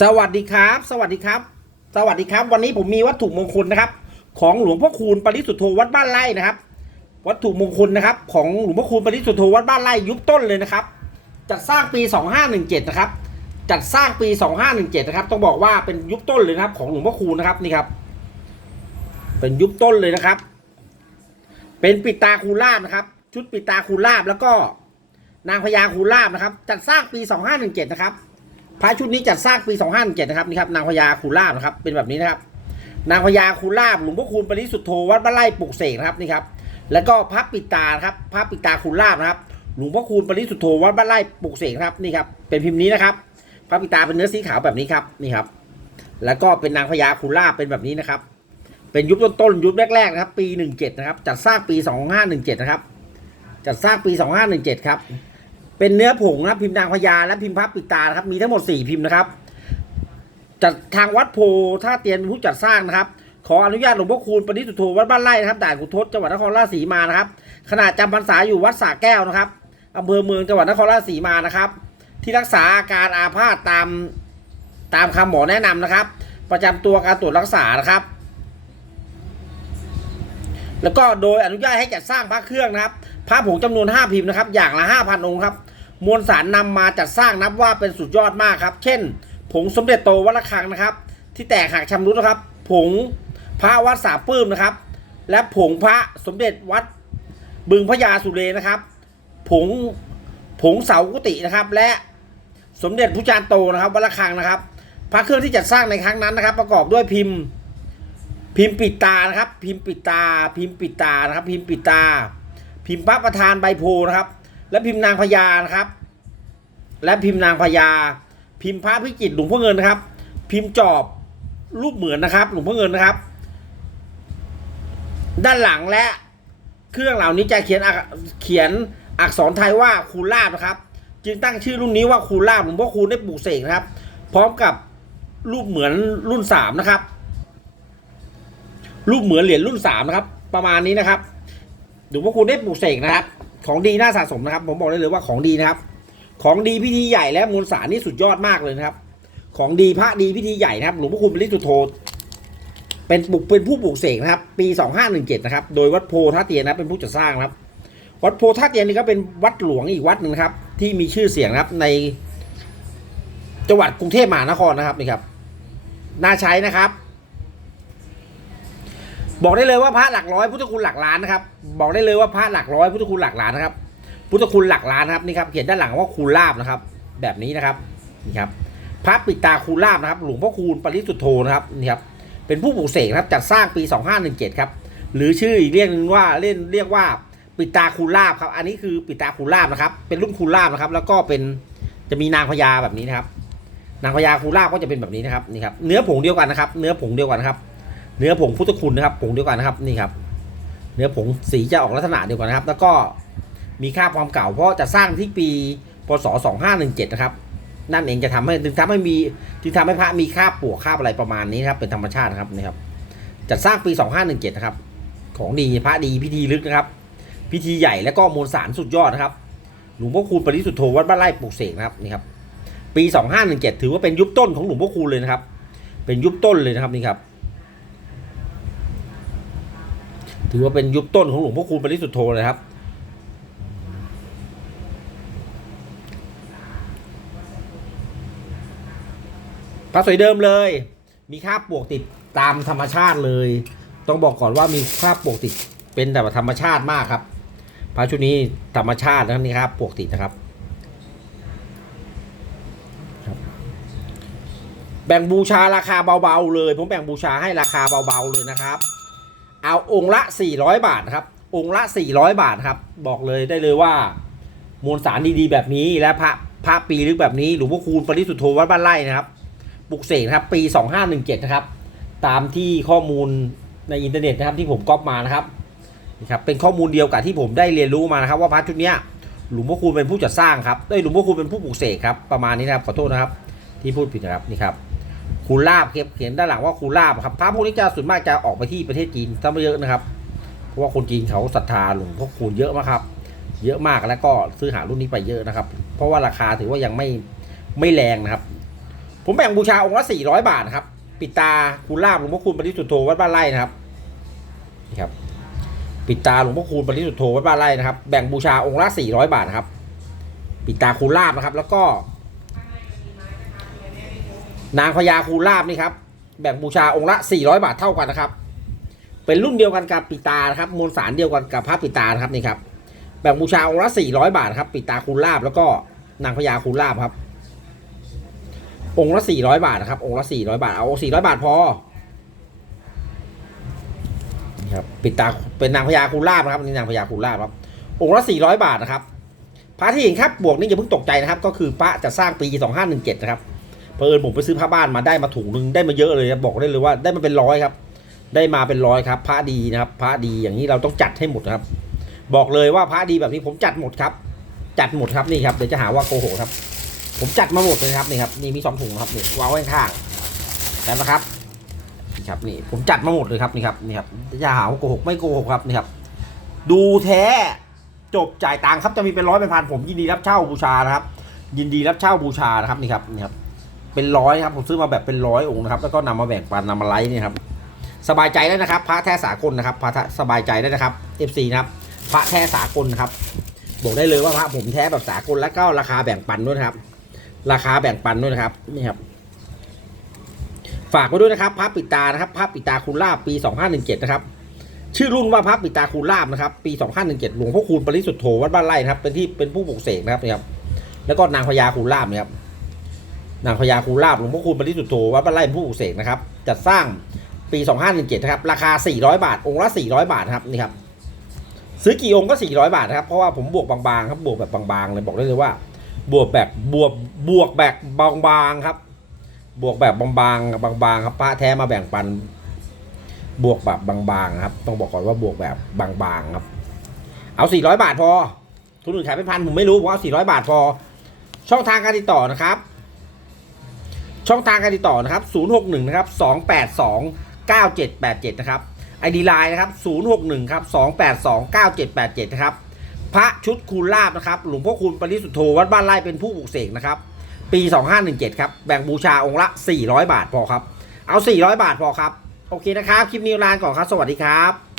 สวัสดีครับ สวัสดีครับ สวัสดีครับ วันนี้ผมมีวัตถุมงคลนะครับ ของหลวงพ่อคูณปริสุทธโธวัดบ้านไร่นะครับ วัตถุมงคลนะครับ ของหลวงพ่อคูณปริสุทธโธวัดบ้านไร่ยุคต้นเลยนะครับ จัดสร้างปี 2517 นะครับ จัดสร้างปี 2517 นะครับ ต้องบอกว่าเป็นยุคต้นเลยนะครับ ของหลวงพ่อคูณนะครับนี่ครับ เป็นยุคต้นเลยนะครับ เป็นปิตาคูลาบนะครับ ชุดปิตาคูลาบแล้วก็นางพญาคูลาบนะครับ จัดสร้างปี 2517 นะครับ พระชุดนี้จัดสร้างปี257นะครับนี่ครับนางพญาคูลาบนะครับเป็นแบบนี้นะครับ นางพญาคูลาบหลวงพ่อคูณปริสุทธโธวัดบ้านไร่ปลูกเสกนะครับนี่ครับแล้วก็พระปิตาครับพระปิตาคูลาบนะครับหลวงพ่อคูณปริสุทธโธวัดบ้านไร่ปลูกเสกครับนี่ครับเป็นพิมพ์นี้นะครับ พระปิตาเป็นเนื้อสีขาวแบบนี้ครับนี่ครับ แล้วก็เป็นนางพญาคูลาบเป็นแบบนี้นะครับ เป็นยุคต้นๆยุคแรกๆนะครับ ปี 17 นะครับจัดสร้างปี 2517 นะครับจัดสร้างปี 2517 ครับ เป็นเนื้อผงนะครับพิมพ์นางพญาและพิมพ์พระปิตานะครับ มีทั้งหมด 4 พิมพ์นะครับจัดทางวัดโพท่าเตียนผู้จัดสร้างนะครับ ขออนุญาตหลวงพ่อคูณปณิสุทโธวัดบ้านไร่นะครับด่านขุนทศจังหวัดนครราชสีมานะครับขณะจำพรรษาอยู่วัดสระแก้วนะครับอำเภอเมืองจังหวัดนครราชสีมานะครับ ที่รักษาอาการอาพาธตามตามคำหมอแนะนำนะครับ ประจำตัวการตรวจรักษานะครับ แล้วก็โดยอนุญาตให้จัดสร้างพระเครื่องนะครับ พระผงจำนวน 5 พิมพ์นะครับ อย่างละ 5,000 องค์ครับ มวลสารนำมาจัดสร้างนับว่าเป็นสุดยอดมากครับ เช่น ผงสมเด็จโตวัดระฆังนะครับ ที่แตกหักชำรุดนะครับ ผงพระวัดสาปื้มนะครับ และผงพระสมเด็จวัดบึงพระยาสุเรนะครับ ผงผงเสากุฏินะครับ และสมเด็จพุทธจารโตนะครับวัดระฆังนะครับ พระเครื่องที่จัดสร้างในครั้งนั้นนะครับ ประกอบด้วยพิมพ์ พิมพ์ปิดตานะครับ พิมพ์ปิดตา พิมพ์ปิดตานะครับ พิมพ์ปิดตา พิมพ์พระประธานใบโพนะครับ และพิมพ์นางพญานะครับ และพิมพ์นางพญา พิมพ์พระพิจิตรหลวงพ่อเงินนะครับ พิมพ์จอบรูปเหมือนนะครับ หลวงพ่อเงินนะครับ ด้านหลังและเครื่องเหล่านี้จะเขียนอักเขียนอักษรไทยว่าคูลาบนะครับ จึงตั้งชื่อรุ่นนี้ว่าคูลาบหลวงพ่อคูได้ปลูกเสกนะครับ พร้อมกับรูปเหมือนรุ่นสามนะครับ รูปเหมือนเหรียญรุ่นสามนะครับ ประมาณนี้นะครับ หลวงพ่อคูณได้ปลูกเสกนะครับ ของดีน่าสะสมนะครับ ผมบอกได้เลยว่าของดีนะครับ ของดีพิธีใหญ่และมวลสารนี่สุดยอดมากเลยนะครับ ของดีพระดีพิธีใหญ่นะครับ หลวงพ่อคูณปริสุทโธเป็นปลูกเป็นผู้ปลูกเสกนะครับ ปี2517นะครับ โดยวัดโพท่าเตียนนะเป็นผู้จัดสร้างนะครับ วัดโพท่าเตียนนี่ก็เป็นวัดหลวงอีกวัดหนึ่งครับ ที่มีชื่อเสียงนะครับในจังหวัดกรุงเทพมหานครนะครับนี่ครับน่าใช้นะครับ บอกได้เลยว่าพระหลักร้อยพุทธคุณหลักล้านนะครับ บอกได้เลยว่าพระหลักร้อยพุทธคุณหลักล้านนะครับ พุทธคุณหลักล้านนะครับนี่ครับเขียนด้านหลังว่าคูลาบนะครับ แบบนี้นะครับนี่ครับพระปิตาคูลาบนะครับ หลวงพ่อคูณปริสุทธโธนะครับนี่ครับเป็นผู้ปลูกเสกครับจัดสร้างปี 2517ครับหรือชื่ออีกเรียกนึงว่าเล่นเรียกว่าปิตาคูลาบครับ อันนี้คือปิตาคูลาบนะครับ เป็นรุ่นคูลาบนะครับ แล้วก็เป็นจะมีนางพญาแบบนี้นะครับ นางพญาคูลาบก็จะเป็นแบบนี้นะครับนี่ครับเนื้อผงเดียวกันนะครับ เนื้อผงเดียวกันนะครับ เนื้อผงพุทธคุณนะครับผงเดียวกันนะครับนี่ครับ เนื้อผงสีจะออกลักษณะเดียวกันนะครับ แล้วก็มีค่าความเก่าเพราะจะสร้างที่ปีพศ2517นะครับนั่นเองจะทำให้ถึงทำให้มีจึงทำให้พระมีค่าปวกค่าอะไรประมาณนี้นครับเป็นธรรมชาตินะครับนี่ครับจัดสร้างปี 2517นะครับของดีพระดีพิธีลึกนะครับ พิธีใหญ่และก็มวลสารสุดยอดนะครับหลวงพ่อคูณปริสุทธโธวัดบ้านไร่ปลูกเสกนะครับนี่ครับปี 2517 ถือว่าเป็นยุคต้นของหลวงพ่อคูณเลยนะครับ เป็นยุคต้นเลยนะครับนี่ครับ ถือว่าเป็นยุคต้นของหลวงพ่อคูณปริสุทธโธเลยครับ พระสวยเดิมเลย มีคราบปวกติดตามธรรมชาติเลย ต้องบอกก่อนว่ามีคราบปวกติดเป็นแบบธรรมชาติมากครับ พระชุดนี้ธรรมชาตินะครับนี่ครับปวกติดนะครับแบ่งบูชาราคาเบาๆเลย ผมแบ่งบูชาให้ราคาเบาๆเลยนะครับ เอาองค์ละ 400 บาทนะครับ องค์ละ 400 บาทครับ บอกเลยได้เลยว่ามวลสารดีๆแบบนี้และพระพระปีลึกแบบนี้หลวงพ่อคูณปริสุทธโธวัดบ้านไร่นะครับปลุกเสกนะครับปี 2517 นะครับ ตามที่ข้อมูลในอินเทอร์เน็ตนะครับที่ผมก๊อปมานะครับนี่ครับเป็นข้อมูลเดียวกับที่ผมได้เรียนรู้มานะครับ ว่าพระชุดเนี้ยหลวงพ่อคูณเป็นผู้จัดสร้างครับเอ้ยหลวงพ่อคูณเป็นผู้ปลุกเสกครับประมาณนี้นะครับขอโทษนะครับ ที่พูดผิดนะครับนี่ครับ คูลาบเขียนด้านหลังว่าคูลาบครับพระพวกนี้จะส่วนมากจะออกไปที่ประเทศจีนซะไม่เยอะนะครับ เพราะว่าคนจีนเขาศรัทธาหลวงพ่อคูณเยอะมากครับ เยอะมากแล้วก็ซื้อหารุ่นนี้ไปเยอะนะครับ เพราะว่าราคาถือว่ายังไม่ไม่แรงนะครับ ผมแบ่งบูชาองค์ละสี่ร้อยบาทครับ ปิดตาคุณลาบหลวงพ่อคูณปริสุทธโธวัดบ้านไร่นะครับนี่ครับ ปิดตาหลวงพ่อคูณปริสุทธโธวัดบ้านไร่นะครับ แบ่งบูชาองค์ละสี่ร้อยบาทครับ ปิดตาคูลาบนะครับ แล้วก็ นางพญาคูลาบนี่ครับแบ่งบูชาองค์ละสี่ร้อยบาทเท่ากันนะครับ เป็นรุ่นเดียวกันกับปิตานะครับมวลสารเดียวกันกับพระปิตานะครับนี่ครับแบ่งบูชาองค์ละสี่ร้อยบาทครับปิตาคูลาบแล้วก็นางพญาคูลาบครับ องค์ละสี่ร้อยบาทนะครับองค์ละสี่ร้อยบาทเอาสี่ร้อยบาทพอครับปิดตาเป็นนางพญาคูลาบนะครับนี่นางพญาคูลาบครับองค์ละสี่ร้อยบาทนะครับพระที่เห็นครับบวกนี่อย่าเพิ่งตกใจนะครับ ก็คือพระจะสร้างปีสองห้าหนึ่งเจ็ดนะครับ เพิ่นผมไปซื้อผ้าบ้านมาได้มาถุงหนึงได้มาเยอะเลยครับบอกได้เลยว่าได้มาเป็นร้อยครับ ได้มาเป็นร้อยครับพระดีนะครับพระดีอย่างนี้เราต้องจัดให้หมดครับ บอกเลยว่าพระดีแบบนี้ผมจัดหมดครับ จัดหมดครับนี่ครับเดี๋ยวจะหาว่าโกหกครับ ผมจัดมาหมดเลยครับนี่ครับนี่มีสองถุงครับนี่วางไว้ข้างๆแล้วนะครับนี่ครับนี่ผมจัดมาหมดเลยครับนี่ครับนี่ครับอย่าหาว่าโกหกไม่โกหกครับนี่ครับ ดูแท้จบจ่ายตังค์ครับจะมีเป็นร้อยเป็นพันผมยินดีรับเช่าบูชานะครับ ยินดีรับเช่าบูชานะครับนี่ครับนี่ครับ เป็นร้อยครับผมซื้อมาแบบเป็นร้อยองค์นะครับแล้วก็นำมาแบ่งปันนำมาไลฟ์นี่ครับสบายใจได้นะครับ พระแท้สากลนะครับพระสบายใจได้นะครับ FC นะครับพระแท้สากลนะครับบอกได้เลยว่าพระผมแท้แบบสากลแล้วก็ราคาแบ่งปันด้วยครับ ราคาแบ่งปันด้วยนะครับนี่ครับฝากไว้ด้วยนะครับพระปิตานะครับพระปิตาคุณลาบปี 2517 นะครับ ชื่อรุ่นว่าพระปิตาคูณลาบนะครับ ปี 2517 หลวงพ่อคูณปริสุทธโธวัดบ้านไร่นะครับ เป็นที่เป็นผู้ปลูกเสกนะครับนี่ครับ แล้วก็นางพญาคูณลาบนะครับ นางพญาคูณลาบหลวงพ่อคูณปริสุทธโธวัดบ้านไร่ผู้ปลูกเสกนะครับจัดสร้างปี 2517นะครับราคา 400 บาท องค์ละ 400 บาทครับนี่ครับซื้อกี่องค์ก็ 400 บาทนะครับเพราะว่าผมบวกบางๆครับบวกแบบบางๆเลยบอกได้เลยว่า บวกแบบบวกบวกแบบบางๆครับ บวกแบบบางๆบางๆครับพระแท้มาแบ่งปัน บวกแบบบางๆครับต้องบอกก่อนว่าบวกแบบบางๆครับ เอา 400 บาทพอทุนอื่นขายเป็นพันผมไม่รู้ผมเอา400 บาทพอช่องทางการติดต่อนะครับ ช่องทางการติดต่อนะครับ 061 นะครับ 282 9787 นะครับ ID Line นะครับ 061 ครับ 282 9787 นะครับ พระชุดคูณลาบนะครับ หลวงพ่อคูณปริสุทธโธวัดบ้านไร่เป็นผู้ปลูกเสกนะครับ ปี 2517 ครับ แบ่งบูชาองค์ละ 400 บาทพอครับ เอา 400 บาทพอครับ โอเคนะครับ คลิปนี้ลาก่อนครับ สวัสดีครับ